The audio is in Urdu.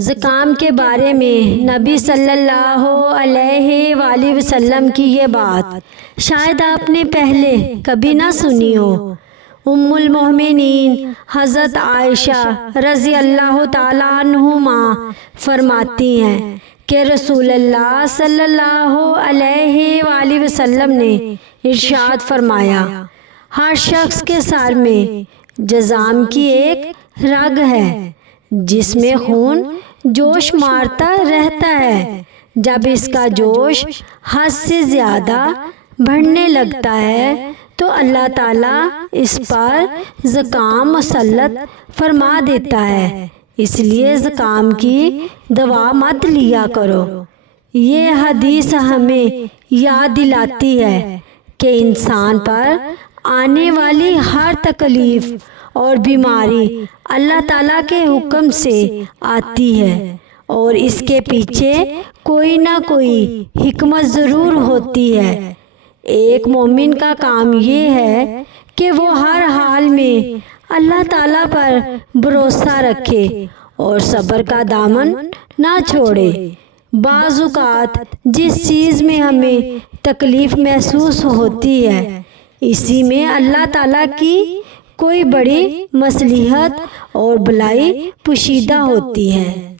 زکام کے بارے میں نبی صلی اللہ علیہ وآلہ وسلم کی یہ بات شاید آپ نے پہلے کبھی نہ سنی ہو۔ ام المومنین حضرت عائشہ رضی اللہ تعالیٰ عنہما فرماتی ہیں کہ رسول اللہ صلی اللہ علیہ وآلہ وسلم نے ارشاد فرمایا، ہر شخص کے سر میں جذام کی ایک رگ ہے جس میں خون جوش مارتا رہتا ہے۔ جب اس کا جوش حد سے زیادہ بڑھنے لگتا ہے تو اللہ تعالیٰ اس پر زکام مسلط فرما دیتا ہے، اس لیے زکام کی دوا مت لیا کرو۔ یہ حدیث ہمیں یاد دلاتی ہے کہ انسان پر آنے والی ہر تکلیف اور بیماری اللہ تعالیٰ کے حکم سے آتی ہے اور اس کے پیچھے کوئی نہ کوئی حکمت ضرور ہوتی ہے۔ ایک مومن کا کام یہ ہے کہ وہ ہر حال میں اللہ تعالیٰ پر بھروسہ رکھے اور صبر کا دامن نہ چھوڑے۔ بعض اوقات جس چیز میں ہمیں تکلیف محسوس ہوتی ہے اسی میں اللہ تعالیٰ کی کوئی بڑی مصلحت اور بھلائی پوشیدہ ہوتی ہے۔